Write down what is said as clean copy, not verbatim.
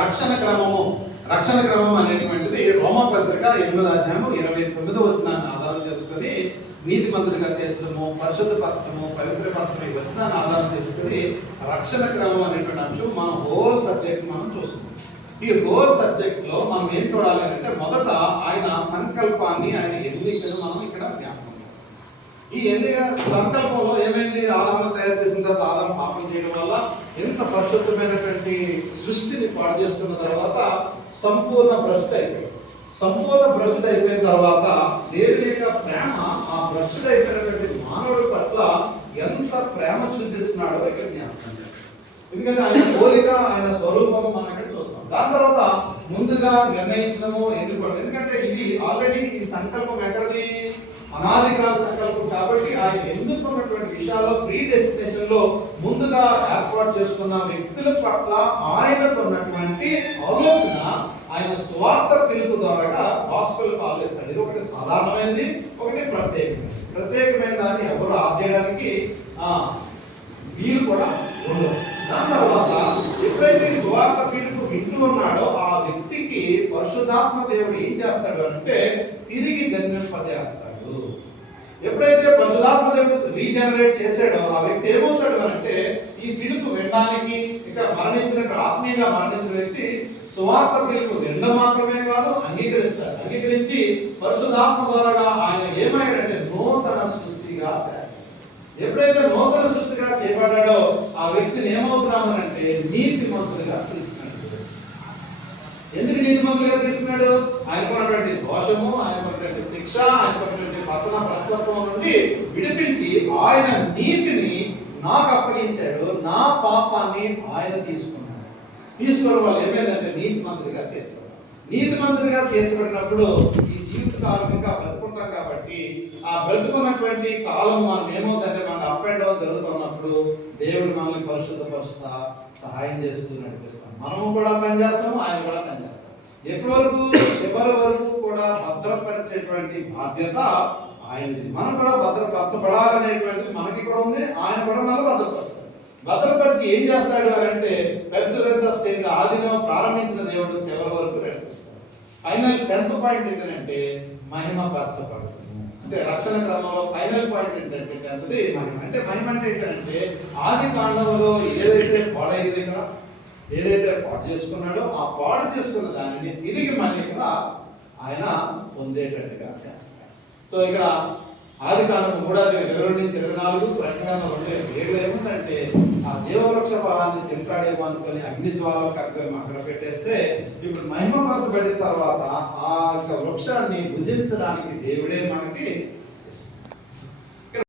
రక్షణ క్రమము. రక్షణ క్రమం అనేటువంటిది రోమపత్రిక 8వ అధ్యాయం 29వ వచనాన్ని ఆధారం చేసుకొని నీతిమంతుడిగా తీర్చడము, పరిశుద్ధపరచడము, పవిత్రపరచడం ఈ వచనాన్ని ఆధారం చేసుకొని రక్షణ క్రమం అనేటువంటి అంశం మన హోల్ సబ్జెక్ట్ మనం చూస్తున్నాం. ఈ హోల్ సబ్జెక్ట్ లో మనం ఏం చూడాలి అంటే మొదట ఆయన సంకల్పాన్ని, ఆయన ఎన్నికను మనం ఇక్కడ జ్ఞాపకం చేస్తాం. ఈ ఎన్నిక సంకల్పంలో ఏమైంది? ఆదాము తయారు చేసిన తర్వాత ఆదాము పాపం చేయడం వల్ల ఎంత పరిశుద్ధమైనటువంటి సృష్టిని పాడు చేసుకున్న తర్వాత సంపూర్ణ భ్రష్టు అయిపోయింది. సంపూర్ణ భ్రష్టు అయిపోయిన తర్వాత దేవుని యొక్క ప్రేమ ఆ భ్రష్టు అయిపోయినటువంటి మానవుడి పట్ల ఎంత ప్రేమ చూపిస్తున్నాడో ఇక్కడ జ్ఞాపకం చేస్తాం. ఎందుకంటే ఆయన పోలిక, ఆయన స్వరూపం మనం ఇక్కడ చూస్తాం. దాని తర్వాత ముందుగా నిర్ణయించడము, ఎన్నుకోవడం. ఎందుకంటే ఇది ఆల్రెడీ ఈ సంకల్పం ఎక్కడది? అనాదికాల సంకల్పం కాబట్టి ఆయన ఎన్నుకున్నటువంటి విషయాల్లో ప్రీ డెస్టినేషన్ లో ముందుగా ఏర్పాటు చేసుకున్న వ్యక్తుల పట్ల ఆయనకు ఉన్నటువంటి ఆలోచన ఆయన స్వార్థ పిలుపు ద్వారా గాస్పెల్ కాల్ చేస్తాడు. ఇది ఒకటి సాధారణమైనది, ఒకటి ప్రత్యేకమైనది. ప్రత్యేకమైన దాన్ని ఎవరు ఆఫ్ చేయడానికి వీలు కూడా ఉండదు. దాని తర్వాత ఎప్పుడైతే స్వార్థ పిలుపు వింటూ ఉన్నాడో ఆ వ్యక్తికి పరిశుద్ధాత్మ దేవుడు ఏం చేస్తాడు అంటే తిరిగి జన్మింపజేస్తాడు. ఎప్పుడైతే పరిశుద్ధాత్మ దేవుడు రీజనరేట్ చేశాడో ఆ వ్యక్తి ఏమవుతాడు అంటే ఈ పిలుపు వినడానికి, ఇక మరణించినట్టు ఆత్మీయంగా మరణించిన వ్యక్తి స్వార్థ పిలుపు వినడం మాత్రమే కాదు, అంగీకరిస్తాడు. అంగీకరించి పరిశుద్ధాత్మ ద్వారా ఆయన ఏమయ్యాడంటే నూతన సృష్టిగా. ఎప్పుడైతే నూతన సృష్టిగా చేయబడ్డాడో ఆ వ్యక్తిని ఏమవుతున్నామనంటే నీతిమంతుడిగా తెలుస్తున్నాడు. ఎందుకు నీతిమంతుడిగా తెలుస్తున్నాడు? ఆయనకున్నటువంటి దోషము, ఆయనకున్నటువంటి శిక్ష, ఆయనకున్నటువంటి పతన ప్రస్తత్వం నుండి విడిపించి ఆయన నీతిని నాకు అప్పగించాడు. నా పాపాన్ని ఆయన తీసుకున్నాడు. తీసుకోవడం వల్ల ఏమైందంటే నీతిమంతుడిగా తీర్చబడ్డాడు. నీతిమంతుడిగా తీర్చబడినప్పుడు ఈ జీవిత కాలం ఇంకా బతుకుంటాం కాబట్టి ఆ బ్రతుకున్నటువంటి కాలం మనం ఏమవుతుందంటే మనకు అప్ అండ్ డౌన్ జరుగుతున్నప్పుడు దేవుడు మనల్ని పరిశుద్ధపరుస్తా సహాయం చేస్తూ నడిపిస్తాం. మనము కూడా పనిచేస్తాము, ఆయన కూడా పనిచేస్తాం. ఎప్పటి వరకు? ఎవరి వరకు కూడా భద్రపరిచేటువంటి బాధ్యత ఆయనది. మనం కూడా భద్రపరచబడాలనేటువంటిది మనకి కూడా ఉంది, ఆయన కూడా మనం భద్రపరుస్తాడు. భద్రపరిచి ఏం చేస్తాడు అంటే పెర్సివరెన్స్ ఆఫ్ స్టేట్ ఆదిలో ప్రారంభించిన దేవుడు చివరి వరకు నడిపిస్తాడు. ఫైనల్ 10th పాయింట్ ఏంటంటే మహిమపరచబడుతుంది. అంటే రక్షణ క్రమంలో ఫైనల్ పాయింట్ ఏంటంటే 10th మహిమ. అంటే మహిమ అంటే ఏంటంటే ఆది కాండంలో ఏదైతే పాడైంది కదా, ఏదైతే పాడు చేసుకున్నాడో ఆ పాడు చేసుకున్న దానిని తిరిగి మళ్ళీ కూడా ఆయన పొందేటట్టుగా చేస్తాడు. సో ఇక్కడ ఆది కాండం 3:22-24, ప్రకటన 2:7 ఏముందంటే ఆ జీవవృక్ష ఫలాన్ని తింటాడేమో అనుకుని అగ్ని జ్వాలలు కట్టుకొని అక్కడ పెట్టేస్తే ఇప్పుడు మహిమపరచబడిన తర్వాత ఆ యొక్క వృక్షాన్ని భుజించడానికి దేవుడే మనకి